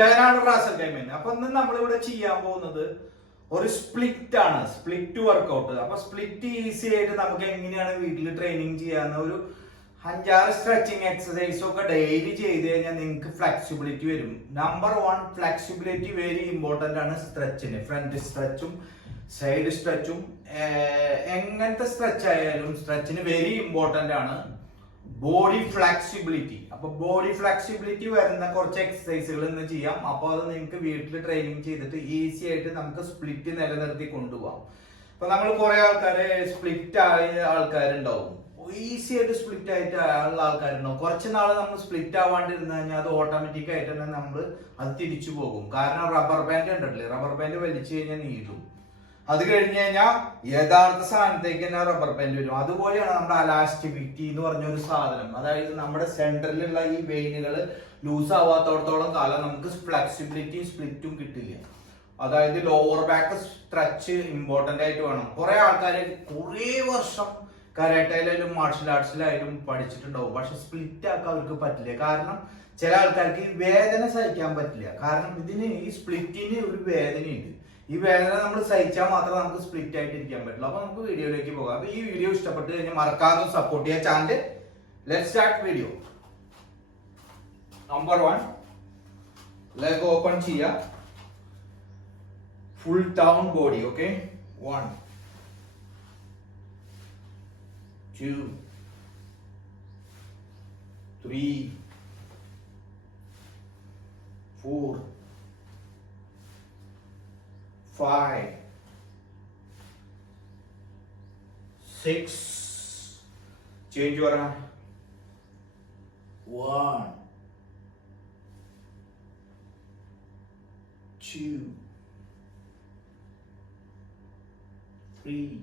ഞാനാണ് റാസൽ ഗൈമൻ. അപ്പൊ ഇന്ന് നമ്മളിവിടെ ചെയ്യാൻ പോകുന്നത് ഒരു സ്പ്ലിറ്റ് ആണ്, സ്പ്ലിറ്റ് വർക്കൗട്ട്. അപ്പൊ സ്പ്ലിറ്റ് ഈസി ആയിട്ട് നമുക്ക് എങ്ങനെയാണ് വീട്ടിൽ ട്രെയിനിങ് ചെയ്യാവുന്ന ഒരു 5-6 സ്ട്രെച്ചിങ് എക്സസൈസും ഒക്കെ ഡെയിലി ചെയ്ത് കഴിഞ്ഞാൽ നിങ്ങൾക്ക് ഫ്ലെക്സിബിലിറ്റി വരും. നമ്പർ 1 ഫ്ലെക്സിബിലിറ്റി വെരി ഇമ്പോർട്ടന്റ് ആണ് സ്ട്രെച്ചിന്. ഫ്രണ്ട് സ്ട്രെച്ചും സൈഡ് സ്ട്രെച്ചും എങ്ങനത്തെ സ്ട്രെച്ച് ആയാലും സ്ട്രെച്ചിന് വെരി ഇമ്പോർട്ടന്റ് ആണ് ബോഡി ഫ്ലെക്സിബിലിറ്റി. അപ്പൊ ബോഡി ഫ്ലെക്സിബിലിറ്റി വരുന്ന കുറച്ച് എക്സസൈസുകൾ ഇന്ന് ചെയ്യാം. അപ്പൊ അത് നിങ്ങൾക്ക് വീട്ടിൽ ട്രെയിനിങ് ചെയ്തിട്ട് ഈസി ആയിട്ട് നമുക്ക് സ്പ്ലിറ്റ് നിലനിർത്തി കൊണ്ടുപോകാം. അപ്പൊ നമ്മൾ കുറെ ആൾക്കാരെ സ്പ്ലിറ്റ് ആയ ആൾക്കാരുണ്ടാവും, ഈസി ആയിട്ട് സ്പ്ലിറ്റ് ആയിട്ട് ഉള്ള ആൾക്കാരുണ്ടാവും. കുറച്ച് നാള് നമ്മൾ സ്പ്ലിറ്റ് ആവാണ്ടിരുന്നു കഴിഞ്ഞാൽ അത് ഓട്ടോമാറ്റിക് ആയിട്ട് തന്നെ നമ്മൾ അത് തിരിച്ചു പോകും. കാരണം റബ്ബർ ബാൻഡ് ഉണ്ടല്ലേ, റബ്ബർ ബാൻഡ് വലിച്ചു കഴിഞ്ഞാൽ നീളും. അത് കഴിഞ്ഞ് കഴിഞ്ഞാൽ യഥാർത്ഥ സ്ഥാനത്തേക്ക് തന്നെ റബ്ബർ ബാൻഡ് വരും. അതുപോലെയാണ് നമ്മുടെ അലാസ്റ്റിവിറ്റി എന്ന് പറഞ്ഞ ഒരു സാധനം. അതായത് നമ്മുടെ സെന്ററിലുള്ള ഈ വെയിനുകൾ ലൂസ് ആവാത്തോടത്തോളം കാലം നമുക്ക് ഫ്ലെക്സിബിലിറ്റിയും സ്പ്ലിറ്റും കിട്ടില്ല. അതായത് ലോവർ ബാക്ക് സ്ട്രെച്ച് ഇമ്പോർട്ടന്റ് ആയിട്ട് വേണം. കുറെ ആൾക്കാര് കുറെ വർഷം കരാട്ടയിലായാലും മാർഷൽ ആർട്സിലായാലും പഠിച്ചിട്ടുണ്ടാവും, പക്ഷെ സ്പ്ലിറ്റ് ആക്കാൻ അവർക്ക് പറ്റില്ല. കാരണം ചില ആൾക്കാർക്ക് ഈ വേദന സഹിക്കാൻ പറ്റില്ല. കാരണം ഇതിന് ഈ സ്പ്ലിറ്റിന് ഒരു വേദനയുണ്ട്. ഈ വേദന നമ്മൾ സഹിച്ചാൽ മാത്രമേ നമുക്ക് സ്പ്ലിറ്റ് ആയിട്ട് ഇരിക്കാൻ പറ്റുള്ളൂ. അപ്പൊ നമുക്ക് വീഡിയോയിലേക്ക് പോകാം. അപ്പൊ ഈ വീഡിയോ ഇഷ്ടപ്പെട്ട് കഴിഞ്ഞാൽ മറക്കാതെ സപ്പോർട്ട് ചെയ്യാൻ channel. Let's start video. Number 1 leg open ചെയ്യാം, full down body. Okay, 1 2 3 4 5 6. Change your hand. 1 2 3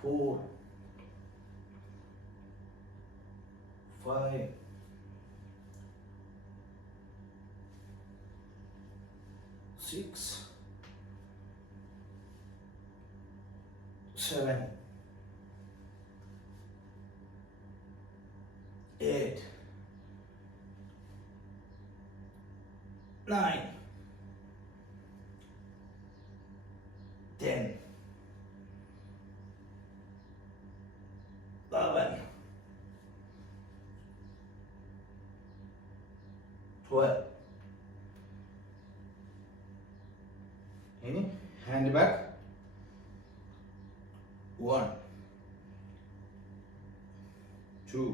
4 5 6 7 8 9 10 11 12. Hand back. 1 2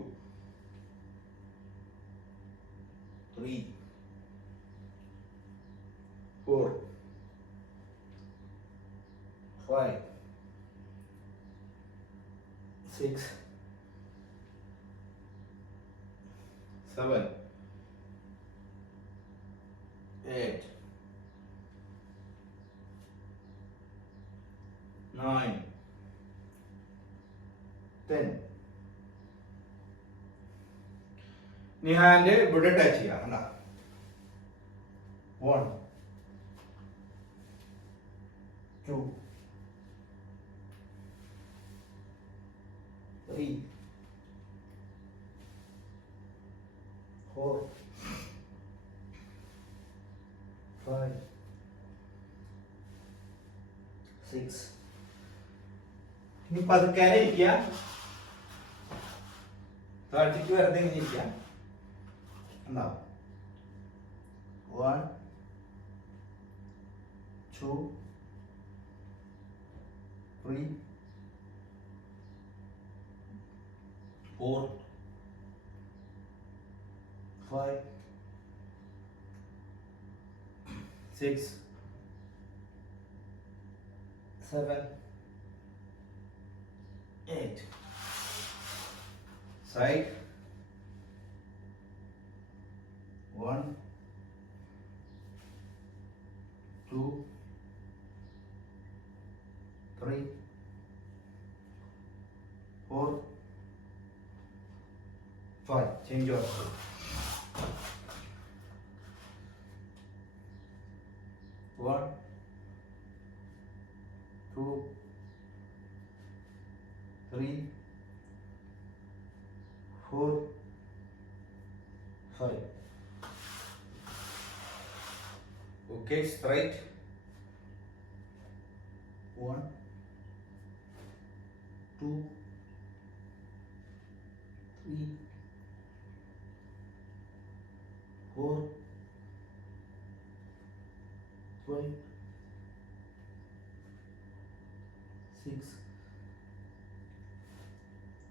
3 4 5 6 7 8 9 10. നീ ഹാൻഡ് ഇവിടെ ടച്ച് ചെയ്യാം. 1 2 3 4 5 6. ഇനി പതുക്കെ ഇരിക്കുക, താഴ്ത്തിക്ക് വെറുതെ ഇങ്ങനെ ഇരിക്കുക. എന്താ 1 2 3 4 5 6 7 8. Side. 1 2 3 4 5. Change your foot. 1 2 3 4 5. Okay, straight. 1, 2, 3, 4, 5, 6,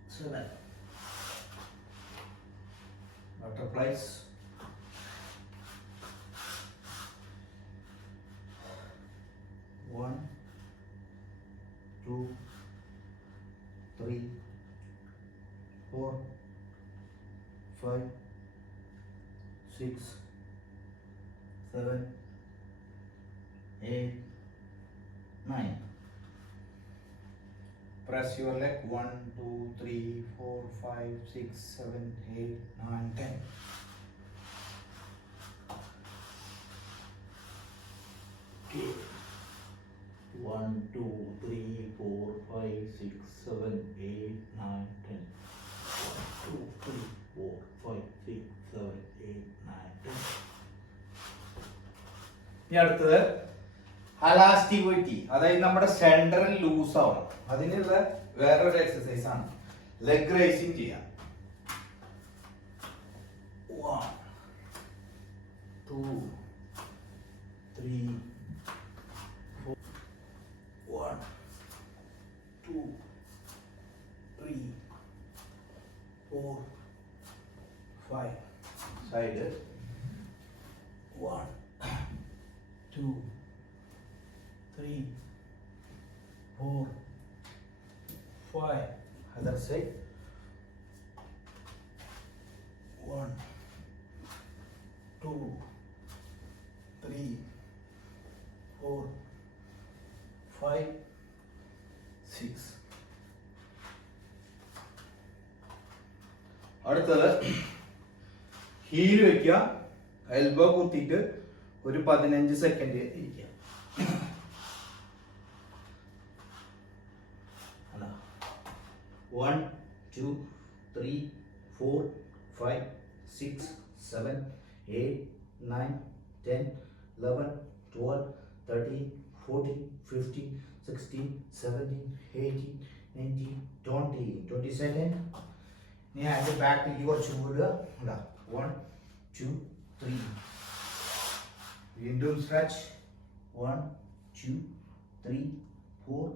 7. Butterflies. 1, 2, 3, 4, 5, 6, 7, 8, 9. Press your leg. 1, 2, 3, 4, 5, 6, 7, 8, 9, 10. Okay. 1, 2, 3, 4, 5, 6, 7, 8, 9, 10. 1, 2, 3, 4, 5, 6, 7, 8, 9, 10. ഇനി അടുത്തത് അലാസ്റ്റിവിറ്റി, അതായത് നമ്മുടെ സെൻട്രൽ ലൂസ് ആവണം. അതിനുള്ള വേറൊരു എക്സസൈസ് ആണ്. ലെഗ് റൈസിങ് ചെയ്യാം. 1, 2, 3, 4. 1, 2, 3, 4, 5. Side. 1, 2, 3, 4, 5. Other side. 1, 2, 3, 4, 5, 6. അടുത്തത് ഹീൽ വെക്കുക, എൽബോ കുത്തിയിട്ട് ഒരു 15 സെക്കൻഡ് ഇരിക്കുക. 1, 2, 3, 4, 5, 6, 7, 8, 9, 10, 11, 12, 13, 14, 15, 16, 17, 18, 19, 20. 20 seconds. Now hand it back to your shoulder. 1, 2, 3. Window stretch. 1, 2, 3, 4,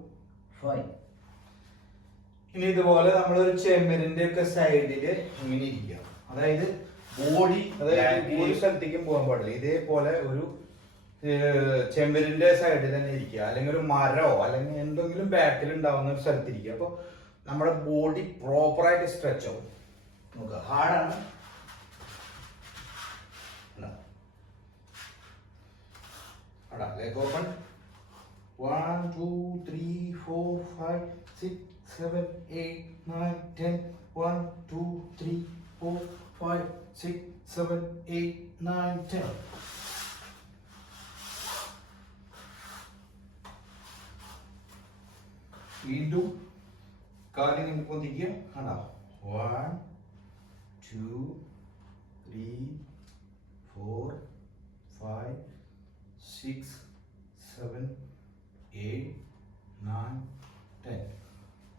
5. ഇനി ഇതുപോലെ നമ്മൾ ഒരു ചെമ്മരിന്റെ ഒക്കെ സൈഡില് ഇങ്ങനെ ഇരിക്കുക. അതായത് ബോഡി, അതായത് ഒരു സ്ഥലത്തേക്കും പോകാൻ പാടില്ല. ഇതേപോലെ ഒരു ചെമ്മരിന്റെ സൈഡിൽ തന്നെ ഇരിക്കുക, അല്ലെങ്കിൽ ഒരു മരമോ അല്ലെങ്കിൽ എന്തെങ്കിലും ബാക്കിൽ ഉണ്ടാവുന്ന ഒരു സ്ഥലത്തിരിക്കുക. അപ്പോൾ നമ്മുടെ ബോഡി പ്രോപ്പറായിട്ട് സ്ട്രെച്ച് ആവും. നോക്കുക, ഹാർഡാണ്. Leg open. 1, 2, 3, 4, 5, 6, 7, 8, 9, 10. 1, 2, 3, 4, 5, 6, 7, 8, 9, 10. വീണ്ടും കാലിൽ നിന്ന് പൊന്തിക്കുക. 1, 2, 3, 4, 5, 6, 7, 8, 9, 10.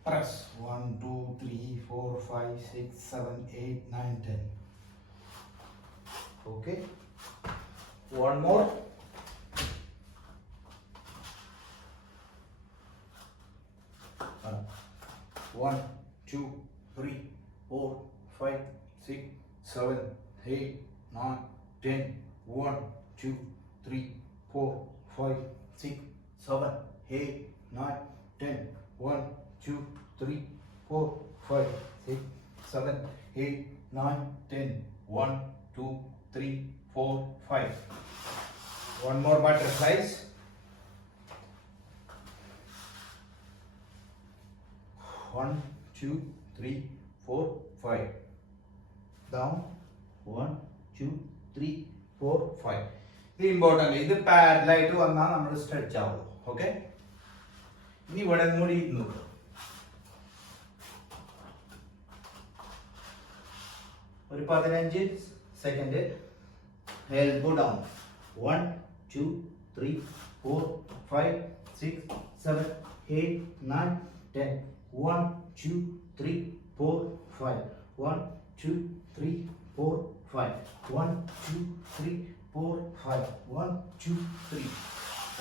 Press. 1, 2, 3, 4, 5, 6, 7, 8, 9, 10. Okay. One more. 1, 2, 3, 4, 5, 6, 7, 8, 9, 10. 1, 2, 3, 4, 5, 6, 7, 8, 9, 10. 1, 2, 3, 4, 5, 6, 7, 8, 9, 10. 1, 2, 3, 4, 5. One more butterflies. 1, 2, 3, 4, 5. Down. 1, 2, 3, 4, 5. ഇത് ഇമ്പോർട്ടൻ്റ്. ഇത് പാരലായിട്ട് വന്നാൽ നമ്മൾ സ്ട്രെച്ച് ആവുള്ളൂ. ഓക്കെ. ഇനി ഇവിടെ കൂടി ഇരുന്നു ഒരു 15 second. Elbow down. 1, 2, 3, 4, 5, 6, 7, 8, 9, 10. 1, 2, 3, 4, 5. 1, 2, 3, 4, 5. 1, 2, 3, 4, 5. 1, 2, 3.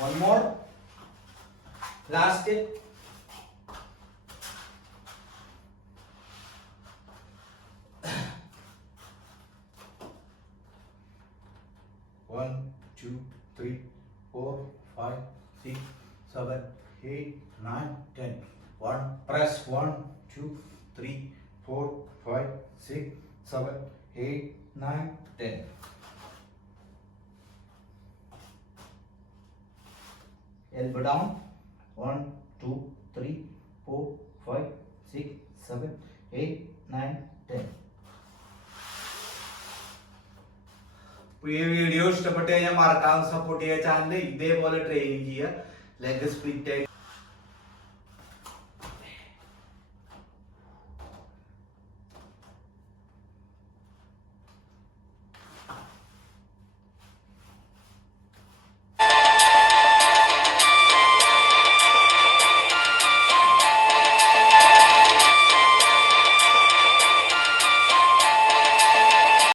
One more. Last step. 1, 2, 3, 4, 5, 6, 7, 8, 9, 10. 1, press 1, 2, 3, 4, 5, 6, 7, 8, 9, 10. Elbow down. 1, 2, 3, 4, 5, 6, 7, 8, 9, 10. ഈ വീഡിയോ ഇഷ്ടപ്പെട്ട് കഴിഞ്ഞാൽ മറക്കാതെ സപ്പോർട്ട് ചെയ്യുക, ചാനൽ ഇതേപോലെ ട്രെയിനിങ് ചെയ്യുക. ലെഗ് സ്പ്ലിറ്റ് ആയി